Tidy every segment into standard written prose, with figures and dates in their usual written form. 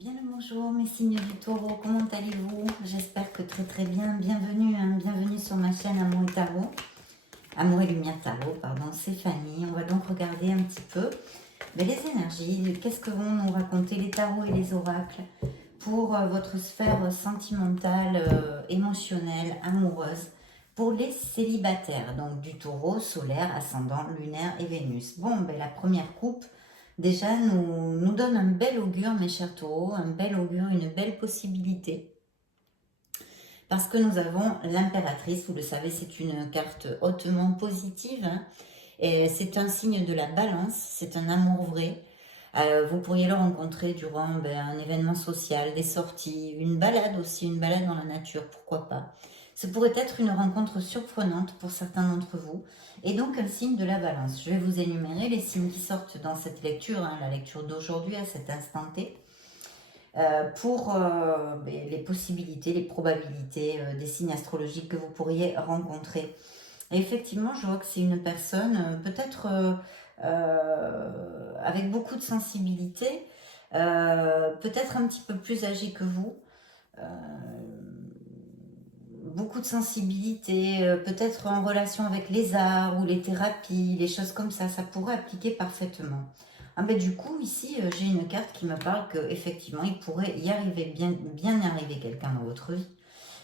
Bien le bonjour mes signes du taureau, comment allez-vous? J'espère que très bien, bienvenue, bienvenue sur ma chaîne Amour et Tarot, Amour et Lumière Tarot, pardon, c'est Fanny. On va donc regarder un petit peu les énergies, qu'est-ce que vont nous raconter les tarots et les oracles pour votre sphère sentimentale, émotionnelle, amoureuse, pour les célibataires, donc du taureau, solaire, ascendant, lunaire et Vénus. Bon, la première coupe, déjà, nous donne un bel augure, mes chers taureaux, un bel augure, une belle possibilité. Parce que nous avons l'impératrice, vous le savez, c'est une carte hautement positive, hein, et c'est un signe de la balance, c'est un amour vrai. Vous pourriez le rencontrer durant un événement social, des sorties, une balade aussi, une balade dans la nature, pourquoi pas. Ce pourrait être une rencontre surprenante pour certains d'entre vous, et donc un signe de la balance. Je vais vous énumérer les signes qui sortent dans cette lecture, hein, la lecture d'aujourd'hui à cet instant T, pour les possibilités, les probabilités des signes astrologiques que vous pourriez rencontrer. Et effectivement, je vois que c'est une personne peut-être avec beaucoup de sensibilité, peut-être un petit peu plus âgée que vous, euh, beaucoup de sensibilité, peut-être en relation avec les arts ou les thérapies, les choses comme ça pourrait appliquer parfaitement. Ah ben du coup, ici, j'ai une carte qui me parle qu'effectivement, il pourrait y arriver, bien y arriver quelqu'un dans votre vie.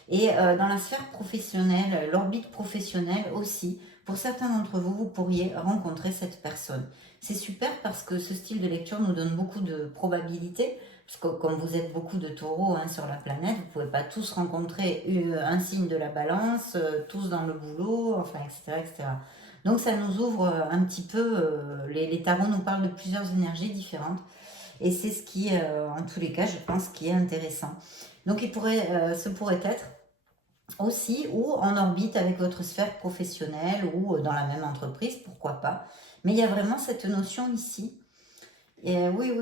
Et dans la sphère professionnelle, l'orbite professionnelle aussi, pour certains d'entre vous, vous pourriez rencontrer cette personne. C'est super parce que ce style de lecture nous donne beaucoup de probabilités, parce que comme vous êtes beaucoup de taureaux hein, sur la planète, vous ne pouvez pas tous rencontrer un signe de la balance, tous dans le boulot, enfin, etc. etc. Donc ça nous ouvre un petit peu, les tarots nous parlent de plusieurs énergies différentes, et c'est ce qui, en tous les cas, je pense, qui est intéressant. Donc ce pourrait être aussi, ou en orbite avec votre sphère professionnelle, ou dans la même entreprise, pourquoi pas. Mais il y a vraiment cette notion ici. Et oui,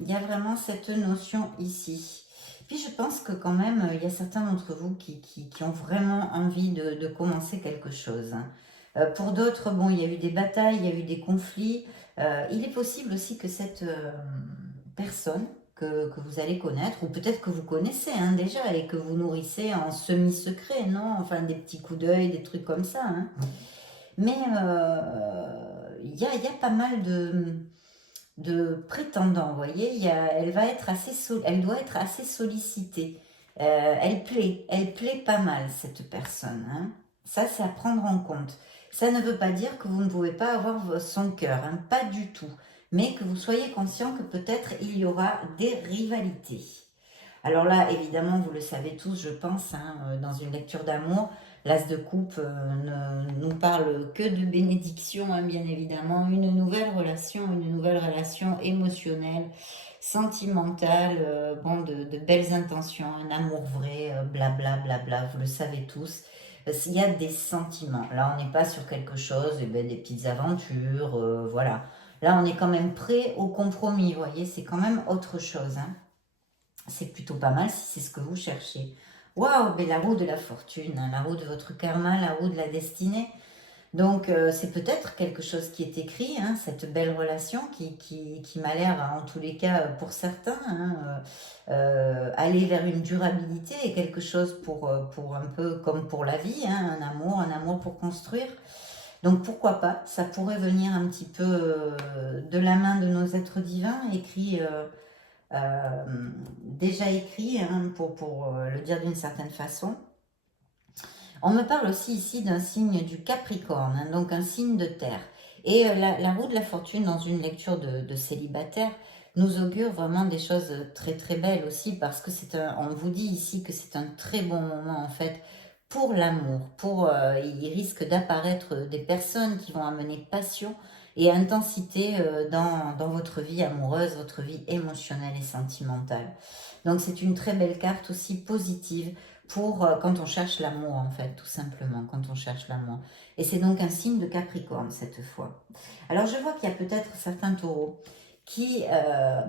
il y a vraiment cette notion ici. Puis je pense que quand même, il y a certains d'entre vous qui ont vraiment envie de commencer quelque chose, hein. Pour d'autres, bon, il y a eu des batailles, il y a eu des conflits. Il est possible aussi que cette personne que vous allez connaître, ou peut-être que vous connaissez hein, déjà et que vous nourrissez en semi-secret, non? Enfin, des petits coups d'œil, des trucs comme ça, hein. Mais il y a pas mal de prétendants, vous voyez. Elle doit être assez sollicitée. Elle plaît pas mal, cette personne, hein. Ça, c'est à prendre en compte. Ça ne veut pas dire que vous ne pouvez pas avoir son cœur, hein, pas du tout. Mais que vous soyez conscient que peut-être il y aura des rivalités. Alors là, évidemment, vous le savez tous, je pense, hein, dans une lecture d'amour, l'As de coupe ne nous parle que de bénédiction, hein, bien évidemment, une nouvelle relation émotionnelle, sentimentale, bon, de belles intentions, un amour vrai, blabla, blabla, vous le savez tous. Il y a des sentiments. Là, on n'est pas sur quelque chose, des petites aventures, voilà. Là, on est quand même prêt au compromis, vous voyez, c'est quand même autre chose, hein. C'est plutôt pas mal si c'est ce que vous cherchez. Waouh, mais la roue de la fortune, hein, la roue de votre karma, la roue de la destinée. Donc c'est peut-être quelque chose qui est écrit, hein, cette belle relation qui m'a l'air, hein, en tous les cas pour certains, hein, aller vers une durabilité et quelque chose pour un peu comme pour la vie, hein, un amour pour construire. Donc pourquoi pas, ça pourrait venir un petit peu de la main de nos êtres divins, écrit déjà écrit, hein, pour le dire d'une certaine façon. On me parle aussi ici d'un signe du Capricorne, hein, donc un signe de terre. Et la roue de la fortune dans une lecture de célibataire nous augure vraiment des choses très belles aussi parce que on vous dit ici que c'est un très bon moment en fait pour l'amour. Il risque d'apparaître des personnes qui vont amener passion et intensité dans votre vie amoureuse, votre vie émotionnelle et sentimentale. Donc c'est une très belle carte aussi positive pour quand on cherche l'amour en fait, tout simplement, quand on cherche l'amour. Et c'est donc un signe de Capricorne cette fois. Alors je vois qu'il y a peut-être certains taureaux qui,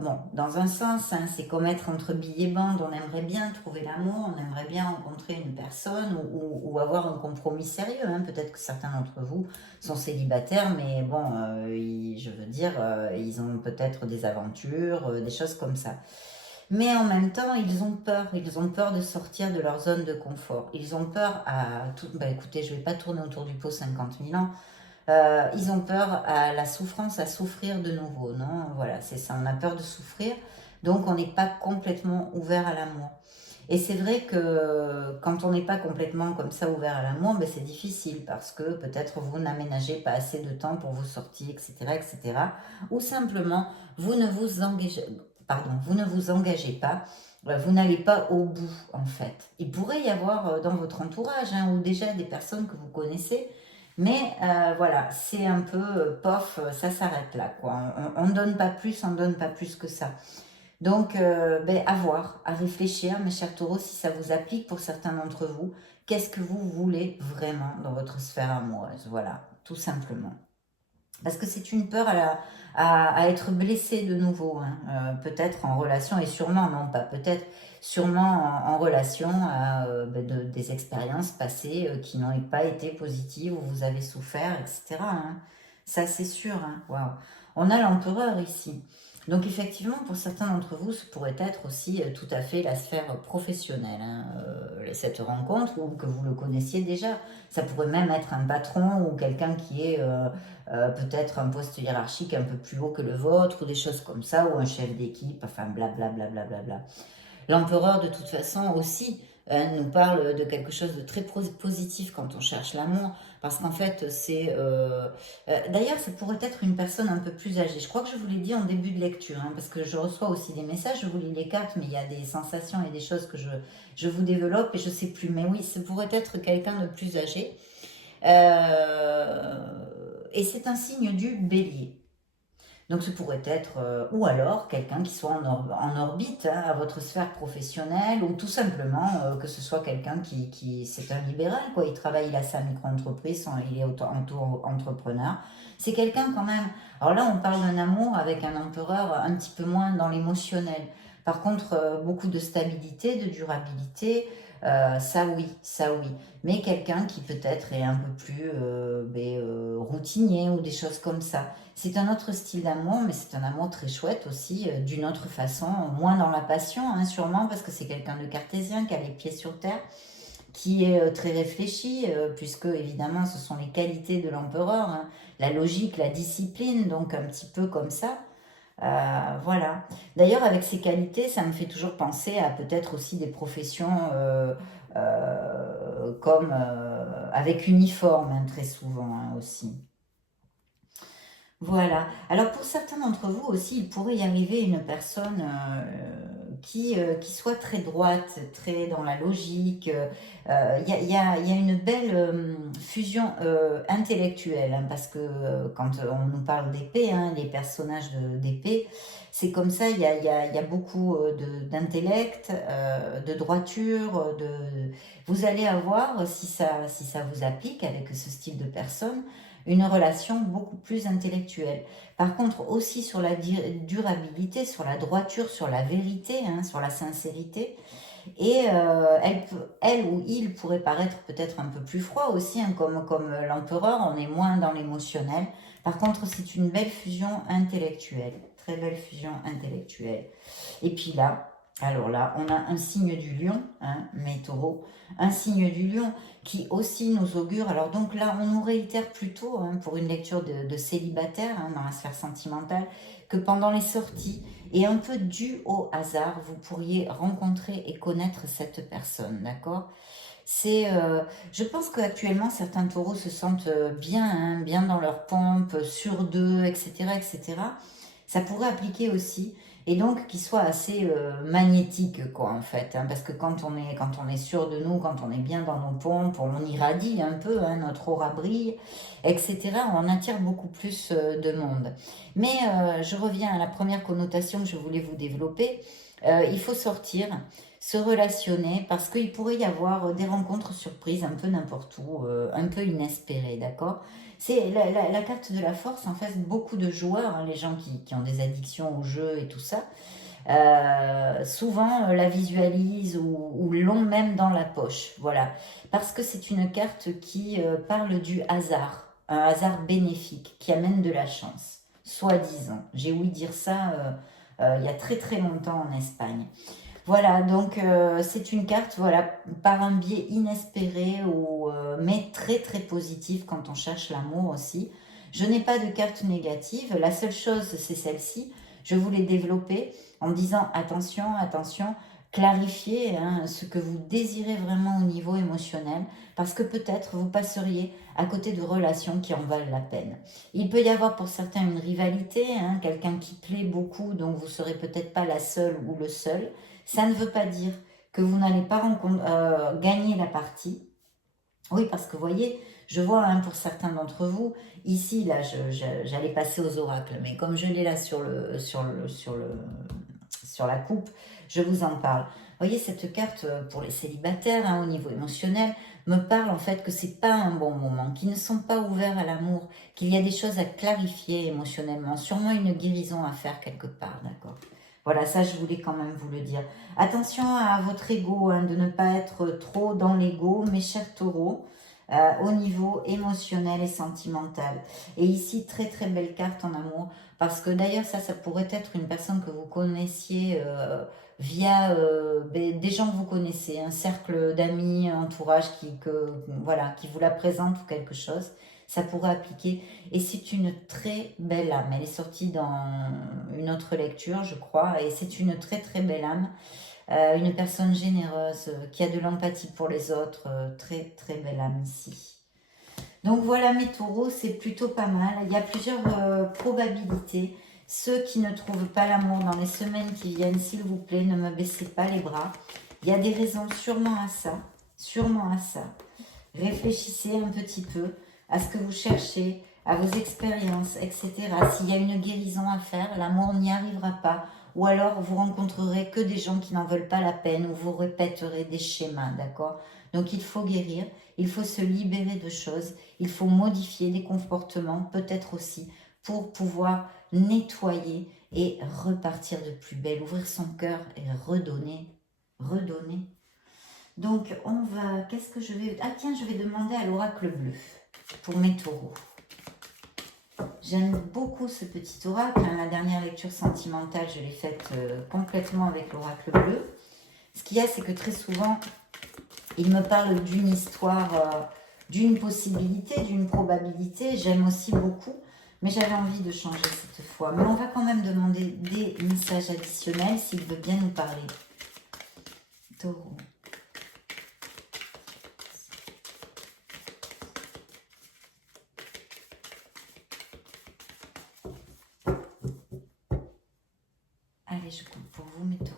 bon, dans un sens, hein, c'est comme être entre billes et bandes, on aimerait bien trouver l'amour, on aimerait bien rencontrer une personne ou avoir un compromis sérieux, hein. Peut-être que certains d'entre vous sont célibataires, mais bon, je veux dire, ils ont peut-être des aventures, des choses comme ça. Mais en même temps, ils ont peur. Ils ont peur de sortir de leur zone de confort. Ils ont peur à tout. Bah, écoutez, je ne vais pas tourner autour du pot 50 000 ans. Ils ont peur à la souffrance, à souffrir de nouveau. Non, voilà, c'est ça. On a peur de souffrir. Donc, on n'est pas complètement ouvert à l'amour. Et c'est vrai que quand on n'est pas complètement comme ça ouvert à l'amour, ben c'est difficile parce que peut-être vous n'aménagez pas assez de temps pour vous sortir, etc., etc. Ou simplement, vous ne vous engagez pas, vous n'allez pas au bout en fait. Il pourrait y avoir dans votre entourage hein, ou déjà des personnes que vous connaissez, mais voilà, c'est un peu pof, ça s'arrête là quoi. On ne donne pas plus, on ne donne pas plus que ça. Donc, ben, à voir, à réfléchir, mes chers taureaux, si ça vous applique pour certains d'entre vous, qu'est-ce que vous voulez vraiment dans votre sphère amoureuse? Voilà, tout simplement. Parce que c'est une peur à être blessé de nouveau, hein. Peut-être en relation, et sûrement, non pas peut-être, sûrement en relation à des expériences passées qui n'ont pas été positives, où vous avez souffert, etc. hein. Ça, c'est sûr. Hein. Waouh. On a l'empereur ici. Donc effectivement, pour certains d'entre vous, ce pourrait être aussi tout à fait la sphère professionnelle, hein, cette rencontre, ou que vous le connaissiez déjà. Ça pourrait même être un patron ou quelqu'un qui est peut-être un poste hiérarchique un peu plus haut que le vôtre, ou des choses comme ça, ou un chef d'équipe, enfin blablabla. Bla, bla, bla, bla. L'empereur, de toute façon, aussi, nous parle de quelque chose de très positif quand on cherche l'amour, parce qu'en fait, c'est... D'ailleurs, ça pourrait être une personne un peu plus âgée. Je crois que je vous l'ai dit en début de lecture, hein, parce que je reçois aussi des messages, je vous lis les cartes, mais il y a des sensations et des choses que je vous développe et je sais plus. Mais oui, ça pourrait être quelqu'un de plus âgé. Et c'est un signe du bélier. Donc ce pourrait être, ou alors quelqu'un qui soit en orbite hein, à votre sphère professionnelle, ou tout simplement que ce soit quelqu'un qui c'est un libéral, quoi. Il travaille, il a sa micro-entreprise, il est auto-entrepreneur. C'est quelqu'un quand même. Alors là, on parle d'un amour avec un empereur un petit peu moins dans l'émotionnel. Par contre, beaucoup de stabilité, de durabilité, ça oui, ça oui. Mais quelqu'un qui peut-être est un peu plus routinier ou des choses comme ça. C'est un autre style d'amour, mais c'est un amour très chouette aussi, d'une autre façon, moins dans la passion, hein, sûrement, parce que c'est quelqu'un de cartésien qui a les pieds sur terre, qui est très réfléchi, puisque évidemment ce sont les qualités de l'empereur, hein, la logique, la discipline, donc un petit peu comme ça. Voilà. D'ailleurs, avec ces qualités, ça me fait toujours penser à peut-être aussi des professions comme avec uniforme, hein, très souvent hein, aussi. Voilà. Alors pour certains d'entre vous aussi, il pourrait y arriver une personne qui soit très droite, très dans la logique. Il y a une belle fusion intellectuelle, hein, parce que quand on nous parle d'épée, hein, les personnages d'épée, c'est comme ça, il y a beaucoup d'intellect, de droiture, vous allez avoir, si ça vous applique avec ce style de personne, une relation beaucoup plus intellectuelle. Par contre, aussi sur la durabilité, sur la droiture, sur la vérité, hein, sur la sincérité. Et elle ou il pourrait paraître peut-être un peu plus froid aussi, hein, comme l'empereur, on est moins dans l'émotionnel. Par contre, c'est une belle fusion intellectuelle, très belle fusion intellectuelle. Et puis là, alors là, on a un signe du lion, hein, mes taureaux, un signe du lion qui aussi nous augure. Alors donc là, on nous réitère plutôt hein, pour une lecture de célibataire hein, dans la sphère sentimentale que pendant les sorties et un peu dû au hasard, vous pourriez rencontrer et connaître cette personne, d'accord? Je pense qu'actuellement certains taureaux se sentent bien, hein, bien dans leur pompe, sur d'eux, etc., etc. Ça pourrait appliquer aussi, et donc qu'ils soient assez magnétiques, quoi, en fait, hein, parce que quand on est sûr de nous, quand on est bien dans nos pompes, on irradie un peu, hein, notre aura brille, etc. On attire beaucoup plus de monde. Mais je reviens à la première connotation que je voulais vous développer. Il faut sortir, se relationner, parce qu'il pourrait y avoir des rencontres surprises un peu n'importe où, un peu inespérées, d'accord? C'est la carte de la force, en fait, beaucoup de joueurs, hein, les gens qui ont des addictions au jeu et tout ça, souvent la visualisent ou l'ont même dans la poche, voilà. Parce que c'est une carte qui parle du hasard, un hasard bénéfique, qui amène de la chance, soi-disant. J'ai ouï dire ça il y a très très longtemps en Espagne. Voilà, donc c'est une carte, voilà, par un biais inespéré, ou, mais très très positif quand on cherche l'amour aussi. Je n'ai pas de carte négative, la seule chose c'est celle-ci. Je voulais développer en disant attention, attention, clarifiez hein, ce que vous désirez vraiment au niveau émotionnel, parce que peut-être vous passeriez à côté de relations qui en valent la peine. Il peut y avoir pour certains une rivalité, hein, quelqu'un qui plaît beaucoup, donc vous ne serez peut-être pas la seule ou le seul. Ça ne veut pas dire que vous n'allez pas gagner la partie. Oui, parce que vous voyez, je vois hein, pour certains d'entre vous, ici, là, j'allais passer aux oracles, mais comme je l'ai là sur la coupe, je vous en parle. Vous voyez, cette carte pour les célibataires, hein, au niveau émotionnel, me parle en fait que c'est pas un bon moment, qu'ils ne sont pas ouverts à l'amour, qu'il y a des choses à clarifier émotionnellement, sûrement une guérison à faire quelque part, d'accord? Voilà, ça je voulais quand même vous le dire. Attention à votre ego, hein, de ne pas être trop dans l'ego, mes chers taureaux, au niveau émotionnel et sentimental. Et ici, très très belle carte en amour, parce que d'ailleurs ça pourrait être une personne que vous connaissiez via des gens que vous connaissez, un cercle d'amis, un entourage voilà, qui vous la présente ou quelque chose. Ça pourrait appliquer. Et c'est une très belle âme. Elle est sortie dans une autre lecture, je crois. Et c'est une très très belle âme. Une personne généreuse, qui a de l'empathie pour les autres. Très très belle âme ici. Donc voilà mes taureaux, c'est plutôt pas mal. Il y a plusieurs probabilités. Ceux qui ne trouvent pas l'amour dans les semaines qui viennent, s'il vous plaît, ne me baissez pas les bras. Il y a des raisons sûrement à ça. Sûrement à ça. Réfléchissez un petit peu à ce que vous cherchez, à vos expériences, etc. S'il y a une guérison à faire, l'amour n'y arrivera pas. Ou alors vous rencontrerez que des gens qui n'en veulent pas la peine, ou vous répéterez des schémas, d'accord? Donc il faut guérir, il faut se libérer de choses, il faut modifier les comportements, peut-être aussi, pour pouvoir nettoyer et repartir de plus belle, ouvrir son cœur et redonner, redonner. Donc, on va... Qu'est-ce que je vais... Ah tiens, je vais demander à l'oracle bleu pour mes taureaux. J'aime beaucoup ce petit oracle. La dernière lecture sentimentale, je l'ai faite complètement avec l'oracle bleu. Ce qu'il y a, c'est que très souvent, il me parle d'une histoire, d'une possibilité, d'une probabilité. J'aime aussi beaucoup, mais j'avais envie de changer cette fois. Mais on va quand même demander des messages additionnels s'il veut bien nous parler. Taureau. Allez, je compte pour vous, mes taureaux.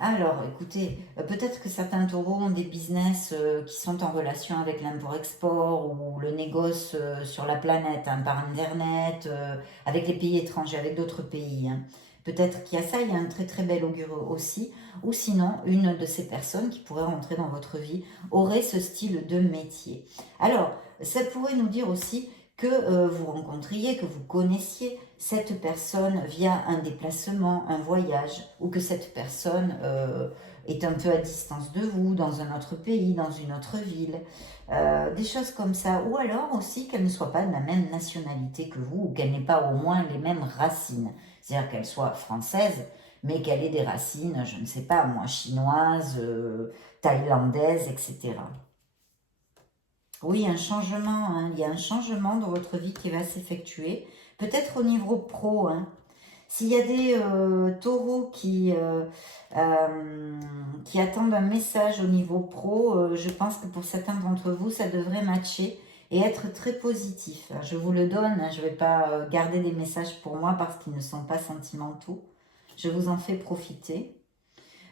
Alors, écoutez, peut-être que certains taureaux ont des business qui sont en relation avec l'import-export ou le négoce sur la planète, hein, par Internet, avec les pays étrangers, avec d'autres pays. Hein. Peut-être qu'il y a ça, il y a un très très bel augure aussi. Ou sinon, une de ces personnes qui pourrait rentrer dans votre vie aurait ce style de métier. Alors, ça pourrait nous dire aussi que vous rencontriez, que vous connaissiez cette personne via un déplacement, un voyage, ou que cette personne est un peu à distance de vous, dans un autre pays, dans une autre ville, des choses comme ça. Ou alors aussi qu'elle ne soit pas de la même nationalité que vous, ou qu'elle n'ait pas au moins les mêmes racines. C'est-à-dire qu'elle soit française, mais qu'elle ait des racines, je ne sais pas moi, chinoises, thaïlandaises, etc. Oui, un changement, hein. Il y a un changement dans votre vie qui va s'effectuer, peut-être au niveau pro. Hein. S'il y a des taureaux qui attendent un message au niveau pro, je pense que pour certains d'entre vous, ça devrait matcher et être très positif. Je vous le donne, hein, je ne vais pas garder des messages pour moi parce qu'ils ne sont pas sentimentaux. Je vous en fais profiter.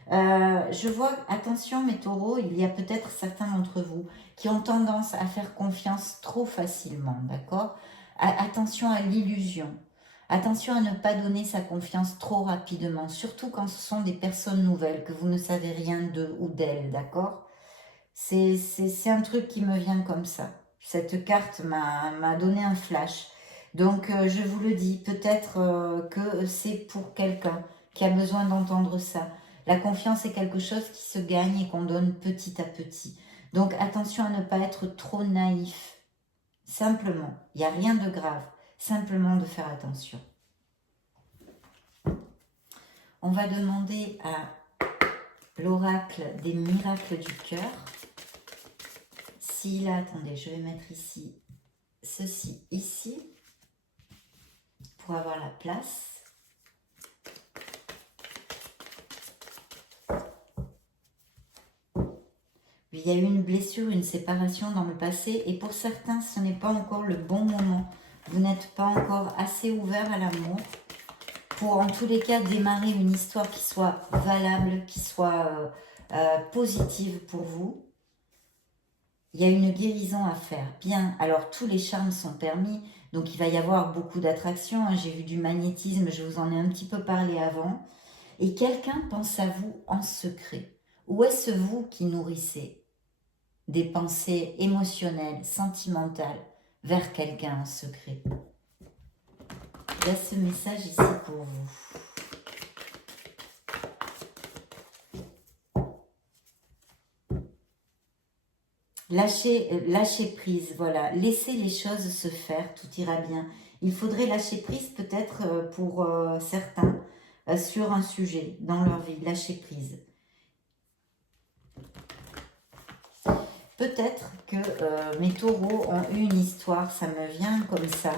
Je vois, attention mes taureaux, il y a peut-être certains d'entre vous qui ont tendance à faire confiance trop facilement, d'accord? Attention à l'illusion. Attention à ne pas donner sa confiance trop rapidement, surtout quand ce sont des personnes nouvelles, que vous ne savez rien d'eux ou d'elles, d'accord? C'est un truc qui me vient comme ça. Cette carte m'a donné un flash. Donc, je vous le dis, peut-être que c'est pour quelqu'un qui a besoin d'entendre ça. La confiance est quelque chose qui se gagne et qu'on donne petit à petit. Donc, attention à ne pas être trop naïf. Simplement, il n'y a rien de grave. Simplement de faire attention. On va demander à l'oracle des miracles du cœur. Si là, attendez, je vais mettre ici, ceci ici, pour avoir la place. Il y a eu une blessure, une séparation dans le passé et pour certains, ce n'est pas encore le bon moment. Vous n'êtes pas encore assez ouvert à l'amour pour en tous les cas démarrer une histoire qui soit valable, qui soit positive pour vous. Il y a une guérison à faire. Bien, alors tous les charmes sont permis, donc il va y avoir beaucoup d'attraction. J'ai vu du magnétisme, je vous en ai un petit peu parlé avant. Et quelqu'un pense à vous en secret. Ou est-ce vous qui nourrissez des pensées émotionnelles, sentimentales vers quelqu'un en secret? Il y a ce message ici pour vous. Lâcher prise, voilà. Laissez les choses se faire, tout ira bien. Il faudrait lâcher prise peut-être pour certains sur un sujet dans leur vie, lâcher prise. Peut-être que mes taureaux ont eu une histoire, ça me vient comme ça,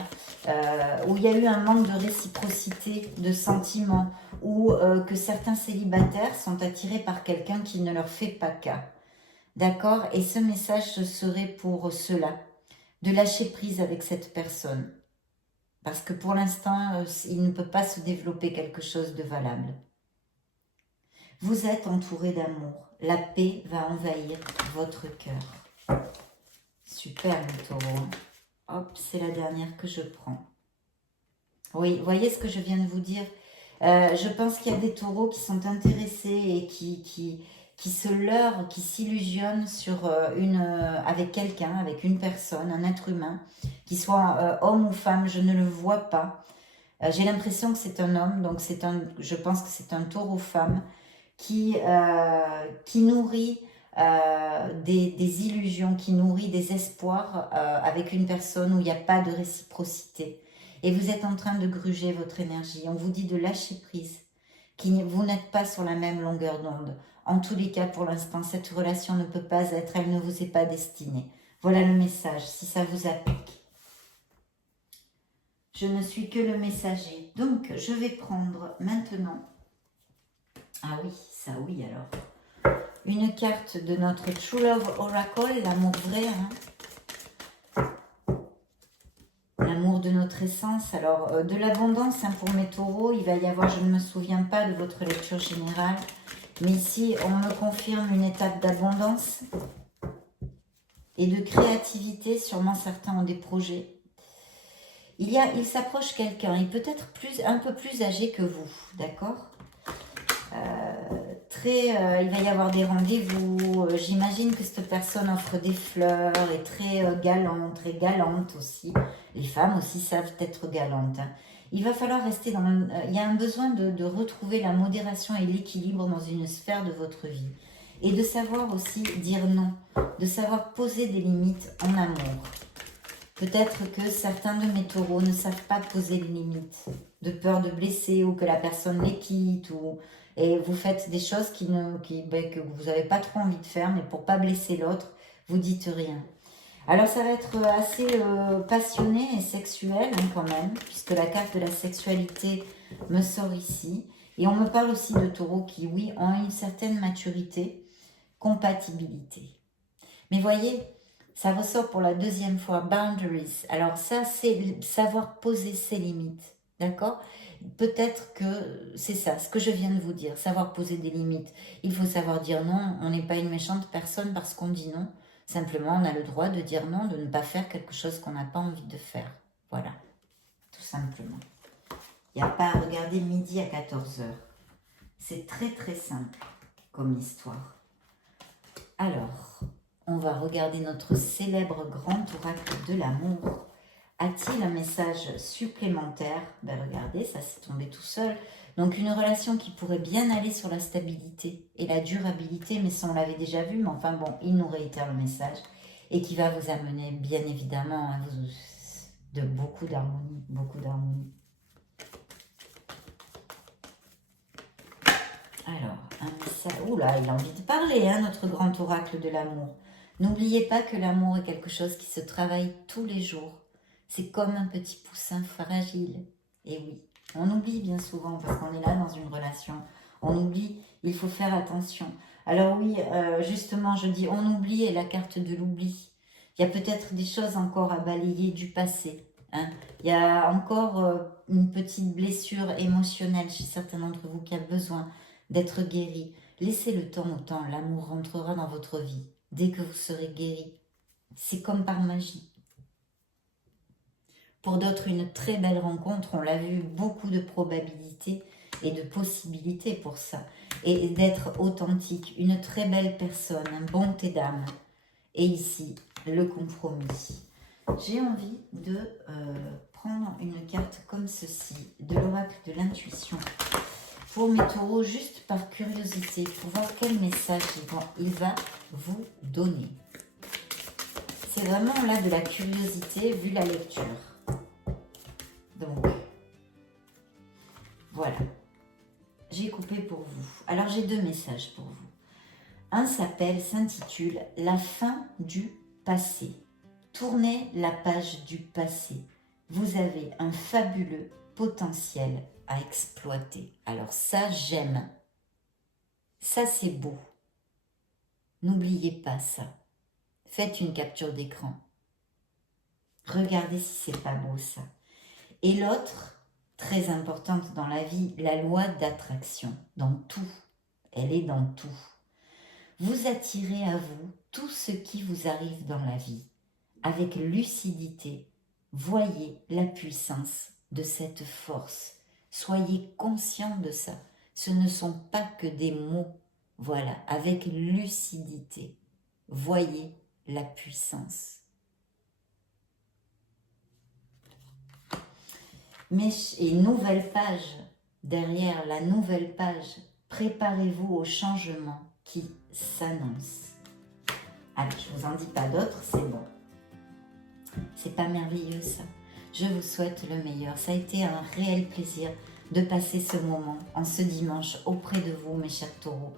où il y a eu un manque de réciprocité, de sentiments, ou que certains célibataires sont attirés par quelqu'un qui ne leur fait pas cas. D'accord? Et ce message, ce serait pour cela, de lâcher prise avec cette personne. Parce que pour l'instant, il ne peut pas se développer quelque chose de valable. Vous êtes entouré d'amour. La paix va envahir votre cœur. Super, le taureau. Hop, c'est la dernière que je prends. Oui, voyez ce que je viens de vous dire. Je pense qu'il y a des taureaux qui sont intéressés et qui se leurrent, qui s'illusionnent sur avec quelqu'un, avec une personne, un être humain, qui soit homme ou femme, je ne le vois pas. J'ai l'impression que c'est un homme, donc je pense que c'est un taureau-femme qui nourrit des illusions, qui nourrit des espoirs avec une personne où il n'y a pas de réciprocité. Et vous êtes en train de gruger votre énergie. On vous dit de lâcher prise, vous n'êtes pas sur la même longueur d'onde. En tous les cas, pour l'instant, cette relation ne peut pas être, elle ne vous est pas destinée. Voilà le message, si ça vous applique. Je ne suis que le messager. Donc, je vais prendre maintenant... Ah oui, ça oui alors. Une carte de notre True Love Oracle, l'amour vrai. L'amour de notre essence. Alors, de l'abondance pour mes taureaux, il va y avoir, je ne me souviens pas de votre lecture générale, mais ici, on me confirme une étape d'abondance et de créativité. Sûrement, certains ont des projets. Il s'approche quelqu'un, il peut être un peu plus âgé que vous, d'accord? Il va y avoir des rendez-vous. J'imagine que cette personne offre des fleurs, est très galante, très galante aussi. Les femmes aussi savent être galantes. Il va falloir rester il y a un besoin de retrouver la modération et l'équilibre dans une sphère de votre vie. Et de savoir aussi dire non, de savoir poser des limites en amour. Peut-être que certains de mes taureaux ne savent pas poser les limites, de peur de blesser ou que la personne les quitte. Et vous faites des choses que vous n'avez pas trop envie de faire, mais pour ne pas blesser l'autre, vous dites rien. Alors ça va être assez passionné et sexuel quand même, puisque la carte de la sexualité me sort ici. Et on me parle aussi de taureaux qui, oui, ont une certaine maturité, compatibilité. Mais voyez, ça ressort pour la deuxième fois, boundaries. Alors ça, c'est savoir poser ses limites, d'accord? Peut-être que c'est ça, ce que je viens de vous dire, savoir poser des limites. Il faut savoir dire non, on n'est pas une méchante personne parce qu'on dit non. Simplement, on a le droit de dire non, de ne pas faire quelque chose qu'on n'a pas envie de faire. Voilà, tout simplement. Il n'y a pas à regarder midi à 14 h. C'est très très simple comme histoire. Alors... on va regarder notre célèbre grand oracle de l'amour. A-t-il un message supplémentaire? Ben regardez, ça s'est tombé tout seul. Donc une relation qui pourrait bien aller sur la stabilité et la durabilité, mais ça on l'avait déjà vu, mais enfin bon, il nous réitère le message. Et qui va vous amener bien évidemment de beaucoup d'harmonie, beaucoup d'harmonie. ça... Oula, il a envie de parler, hein, notre grand oracle de l'amour. N'oubliez pas que l'amour est quelque chose qui se travaille tous les jours. C'est comme un petit poussin fragile. Et oui, on oublie bien souvent parce qu'on est là dans une relation. On oublie, il faut faire attention. Alors oui, justement, je dis on oublie et la carte de l'oubli. Il y a peut-être des choses encore à balayer du passé. Hein. Il y a encore une petite blessure émotionnelle chez certains d'entre vous qui a besoin d'être guérie. Laissez le temps au temps, l'amour rentrera dans votre vie dès que vous serez guéri. C'est comme par magie. Pour d'autres, une très belle rencontre, on l'a vu, beaucoup de probabilités et de possibilités pour ça. Et d'être authentique, une très belle personne, un bon thé d'âme. Et ici, le compromis. J'ai envie de prendre une carte comme ceci, de l'oracle de l'intuition. Pour mes taureaux, juste par curiosité, pour voir quel message il va vous donner. C'est vraiment là de la curiosité vu la lecture. Donc, voilà. J'ai coupé pour vous. Alors, j'ai deux messages pour vous. Un s'intitule « La fin du passé ». Tournez la page du passé. Vous avez un fabuleux potentiel à exploiter. Alors ça, j'aime. Ça, c'est beau. N'oubliez pas ça. Faites une capture d'écran. Regardez si c'est pas beau ça. Et l'autre, très importante dans la vie, la loi d'attraction. Dans tout. Elle est dans tout. Vous attirez à vous tout ce qui vous arrive dans la vie. Avec lucidité, voyez la puissance de cette force. Soyez conscient de ça. Ce ne sont pas que des mots. Voilà, avec lucidité, voyez la puissance. Mais, et nouvelle page, derrière la nouvelle page, préparez-vous au changement qui s'annonce. Allez, je ne vous en dis pas d'autres, c'est bon. C'est pas merveilleux ça. Je vous souhaite le meilleur. Ça a été un réel plaisir de passer ce moment en ce dimanche auprès de vous, mes chers taureaux.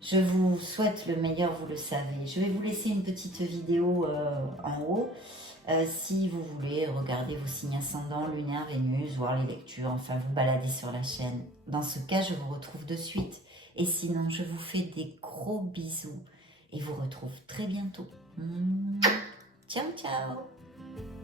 Je vous souhaite le meilleur, vous le savez. Je vais vous laisser une petite vidéo en haut. Si vous voulez regarder vos signes ascendants, lunaire, Vénus, voir les lectures, enfin vous balader sur la chaîne. Dans ce cas, je vous retrouve de suite. Et sinon, je vous fais des gros bisous et vous retrouve très bientôt. Ciao, ciao!